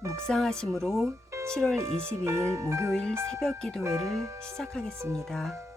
묵상하심으로 7월 22일 목요일 새벽 기도회를 시작하겠습니다.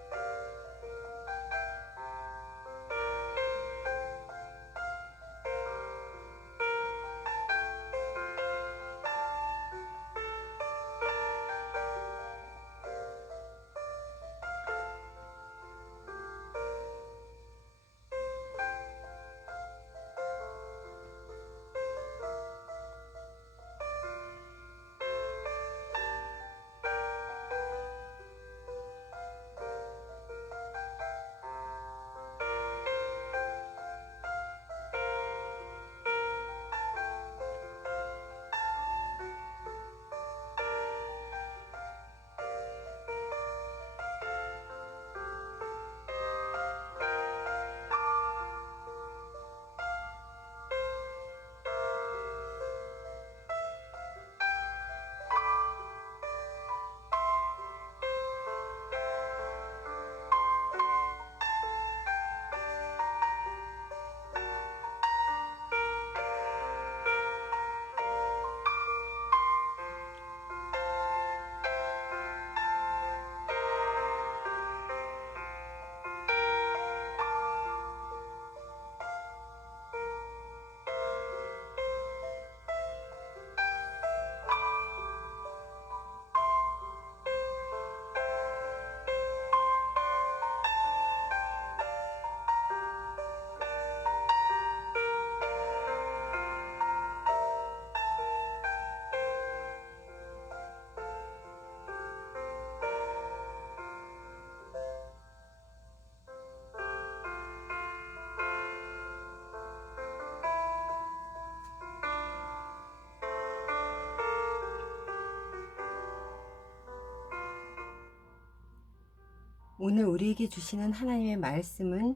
오늘 우리에게 주시는 하나님의 말씀은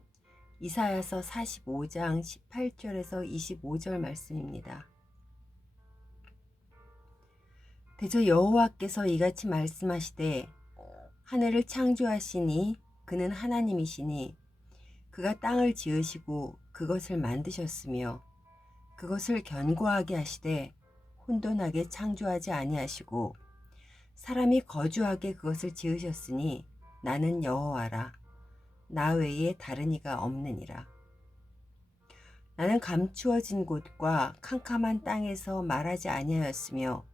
이사야서 45장 18절에서 25절 말씀입니다. 대저 여호와께서 이같이 말씀하시되 하늘을 창조하시니 그는 하나님이시니 그가 땅을 지으시고 그것을 만드셨으며 그것을 견고하게 하시되 혼돈하게 창조하지 아니하시고 사람이 거주하게 그것을 지으셨으니 나는 여호와라. 나 외에 다른 이가 없느니라. 나는 감추어진 곳과 캄캄한 땅에서 말하지 아니하였으며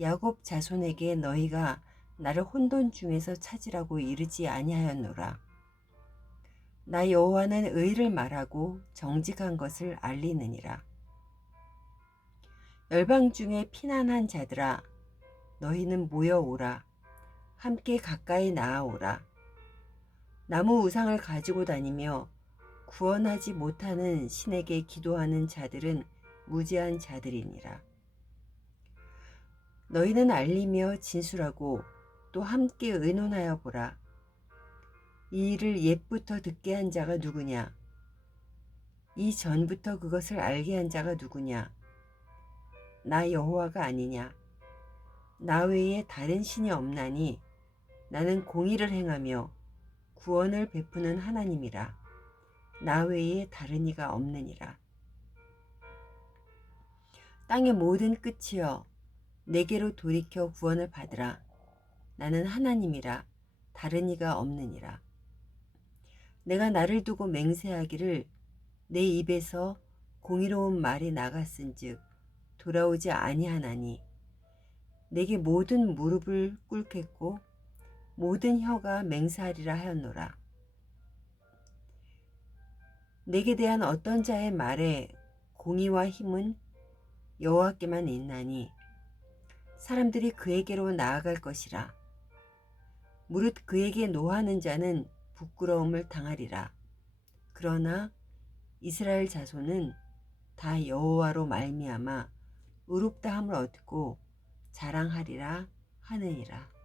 야곱 자손에게 너희가 나를 혼돈 중에서 찾으라고 이르지 아니하였노라. 나 여호와는 의를 말하고 정직한 것을 알리느니라. 열방 중에 피난한 자들아 너희는 모여오라 함께 가까이 나아오라. 나무 우상을 가지고 다니며 구원하지 못하는 신에게 기도하는 자들은 무지한 자들이니라. 너희는 알리며 진술하고 또 함께 의논하여 보라. 이 일을 옛부터 듣게 한 자가 누구냐? 이 전부터 그것을 알게 한 자가 누구냐? 나 여호와가 아니냐? 나 외에 다른 신이 없나니 나는 공의를 행하며 구원을 베푸는 하나님이라. 나 외에 다른 이가 없느니라. 땅의 모든 끝이여 내게로 돌이켜 구원을 받으라. 나는 하나님이라 다른 이가 없느니라. 내가 나를 두고 맹세하기를 내 입에서 공의로운 말이 나갔은즉 돌아오지 아니하나니 내게 모든 무릎을 꿇겠고 모든 혀가 맹세하리라 하였노라. 내게 대한 어떤 자의 말에 공의와 힘은 여호와께만 있나니 사람들이 그에게로 나아갈 것이라. 무릇 그에게 노하는 자는 부끄러움을 당하리라. 그러나 이스라엘 자손은 다 여호와로 말미암아 의롭다함을 얻고 자랑하리라 하느니라.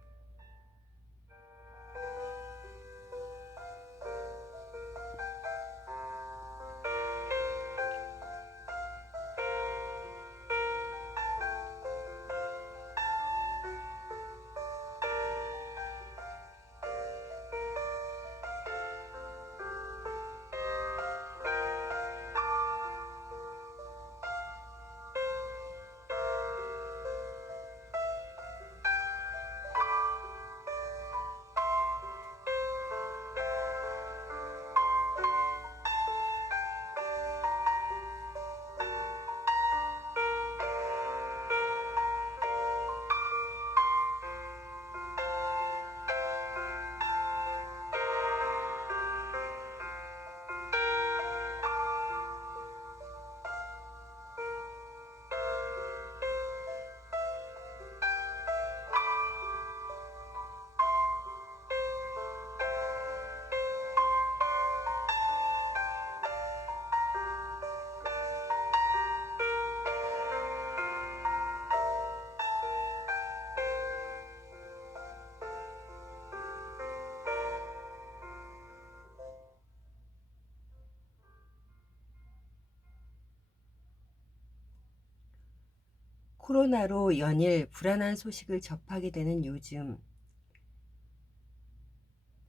코로나로 연일 불안한 소식을 접하게 되는 요즘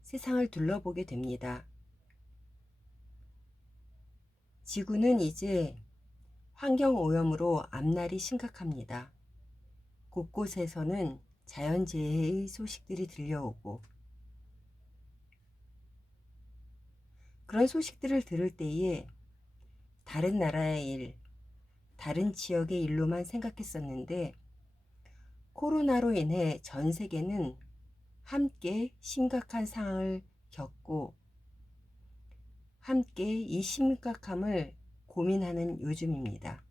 세상을 둘러보게 됩니다. 지구는 이제 환경 오염으로 앞날이 심각합니다. 곳곳에서는 자연재해의 소식들이 들려오고 그런 소식들을 들을 때에 다른 나라의 일, 다른 지역의 일로만 생각했었는데 코로나로 인해 전 세계는 함께 심각한 상황을 겪고 함께 이 심각함을 고민하는 요즘입니다.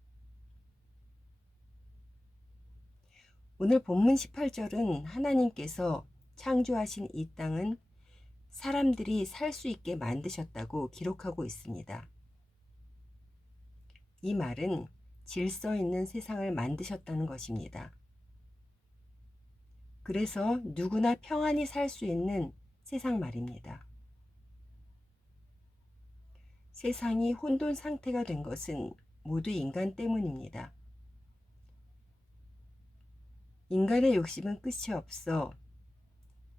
오늘 본문 18절은 하나님께서 창조하신 이 땅은 사람들이 살 수 있게 만드셨다고 기록하고 있습니다. 이 말은 질서 있는 세상을 만드셨다는 것입니다. 그래서 누구나 평안히 살 수 있는 세상 말입니다. 세상이 혼돈 상태가 된 것은 모두 인간 때문입니다. 인간의 욕심은 끝이 없어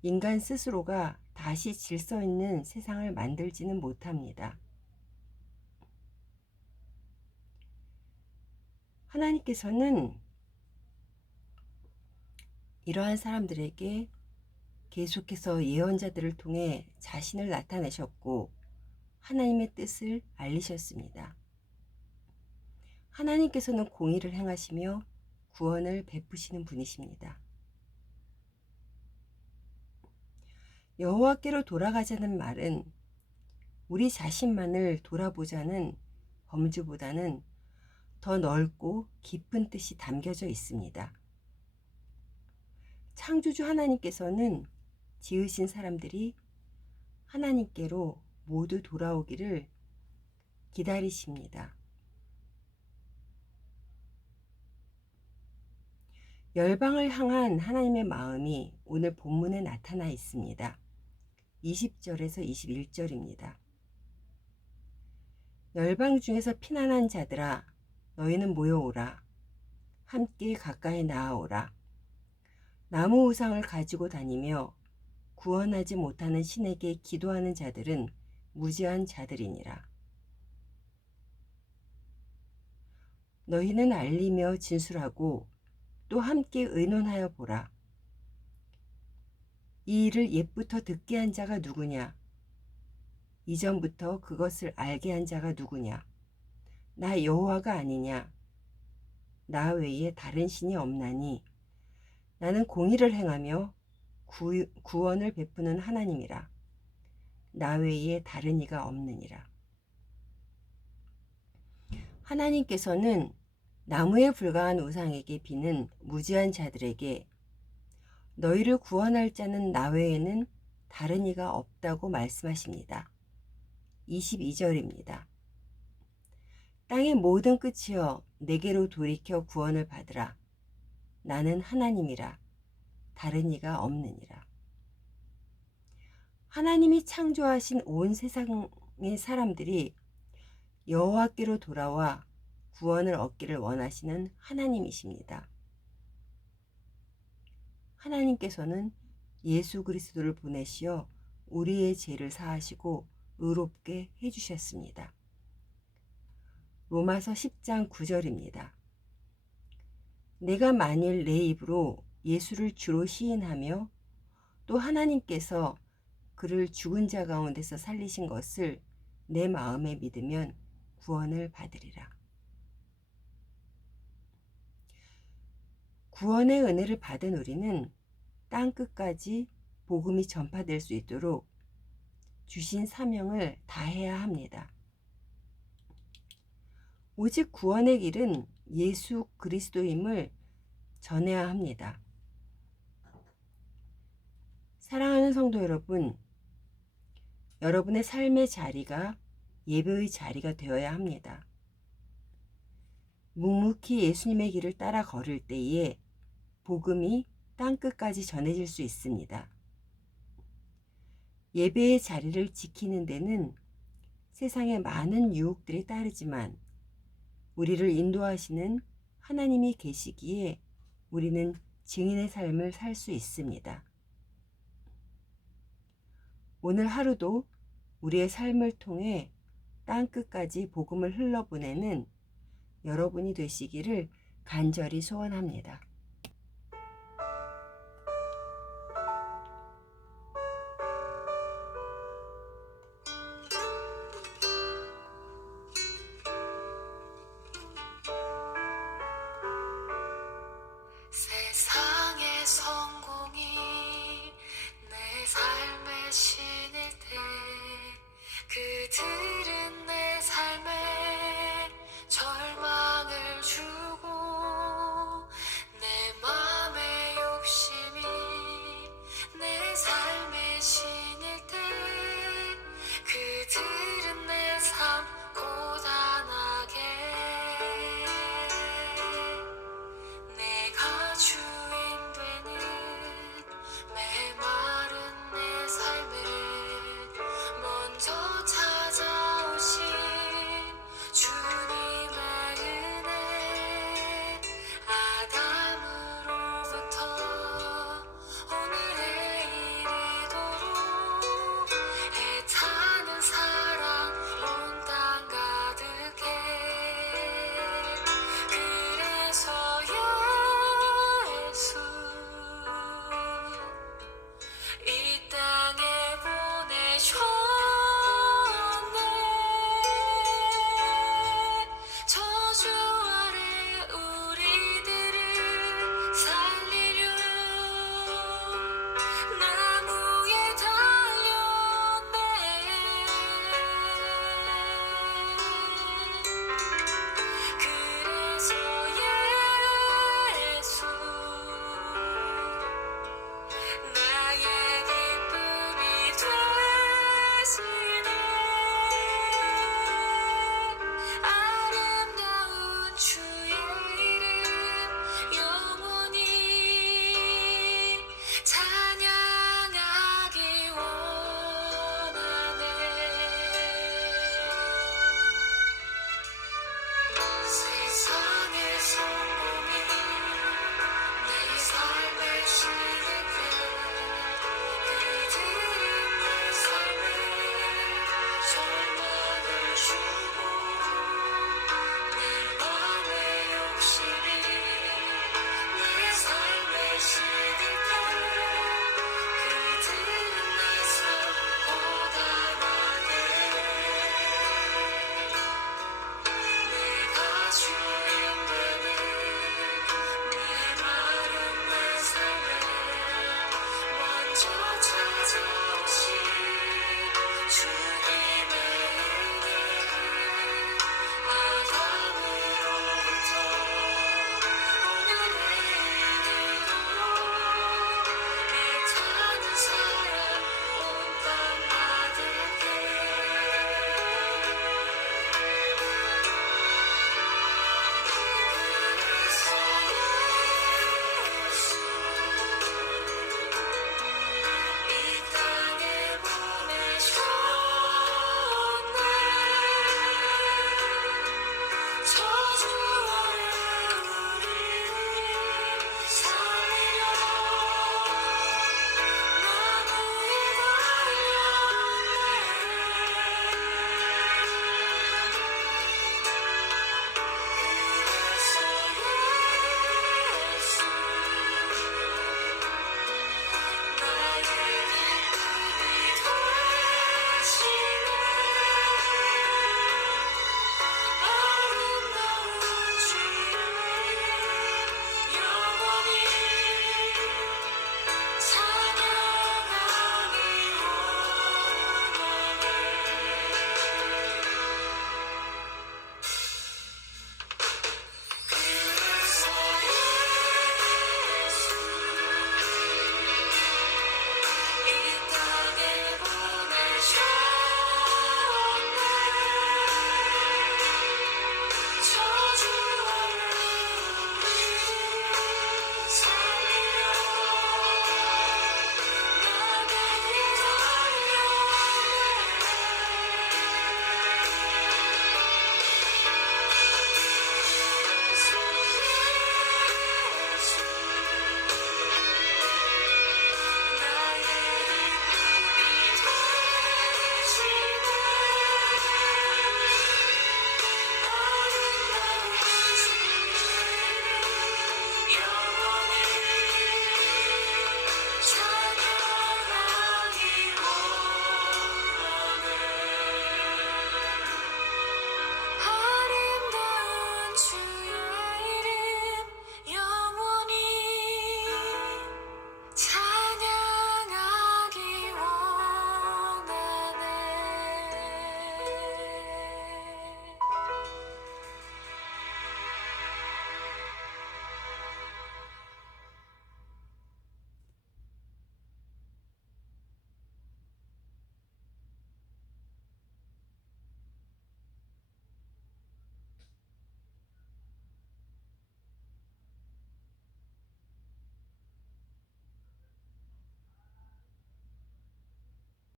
인간 스스로가 다시 질서 있는 세상을 만들지는 못합니다. 하나님께서는 이러한 사람들에게 계속해서 예언자들을 통해 자신을 나타내셨고 하나님의 뜻을 알리셨습니다. 하나님께서는 공의를 행하시며 구원을 베푸시는 분이십니다. 여호와께로 돌아가자는 말은 우리 자신만을 돌아보자는 범주보다는 더 넓고 깊은 뜻이 담겨져 있습니다. 창조주 하나님께서는 지으신 사람들이 하나님께로 모두 돌아오기를 기다리십니다. 열방을 향한 하나님의 마음이 오늘 본문에 나타나 있습니다. 20절에서 21절입니다. 열방 중에서 피난한 자들아 너희는 모여오라 함께 가까이 나아오라 나무 우상을 가지고 다니며 구원하지 못하는 신에게 기도하는 자들은 무지한 자들이니라. 너희는 알리며 진술하고 또 함께 의논하여 보라. 이 일을 옛부터 듣게 한 자가 누구냐? 이전부터 그것을 알게 한 자가 누구냐? 나 여호와가 아니냐? 나 외에 다른 신이 없나니 나는 공의를 행하며 구, 구원을 베푸는 하나님이라. 나 외에 다른 이가 없느니라. 하나님께서는 나무에 불과한 우상에게 비는 무지한 자들에게 너희를 구원할 자는 나 외에는 다른 이가 없다고 말씀하십니다. 22절입니다. 땅의 모든 끝이여 내게로 돌이켜 구원을 받으라. 나는 하나님이라 다른 이가 없느니라. 하나님이 창조하신 온 세상의 사람들이 여호와께로 돌아와 구원을 얻기를 원하시는 하나님이십니다. 하나님께서는 예수 그리스도를 보내시어 우리의 죄를 사하시고 의롭게 해주셨습니다. 로마서 10장 9절입니다. 내가 만일 내 입으로 예수를 주로 시인하며 또 하나님께서 그를 죽은 자 가운데서 살리신 것을 내 마음에 믿으면 구원을 받으리라. 구원의 은혜를 받은 우리는 땅 끝까지 복음이 전파될 수 있도록 주신 사명을 다해야 합니다. 오직 구원의 길은 예수 그리스도임을 전해야 합니다. 사랑하는 성도 여러분, 여러분의 삶의 자리가 예배의 자리가 되어야 합니다. 묵묵히 예수님의 길을 따라 걸을 때에 복음이 땅끝까지 전해질 수 있습니다. 예배의 자리를 지키는 데는 세상의 많은 유혹들이 따르지만 우리를 인도하시는 하나님이 계시기에 우리는 증인의 삶을 살 수 있습니다. 오늘 하루도 우리의 삶을 통해 땅 끝까지 복음을 흘러보내는 여러분이 되시기를 간절히 소원합니다.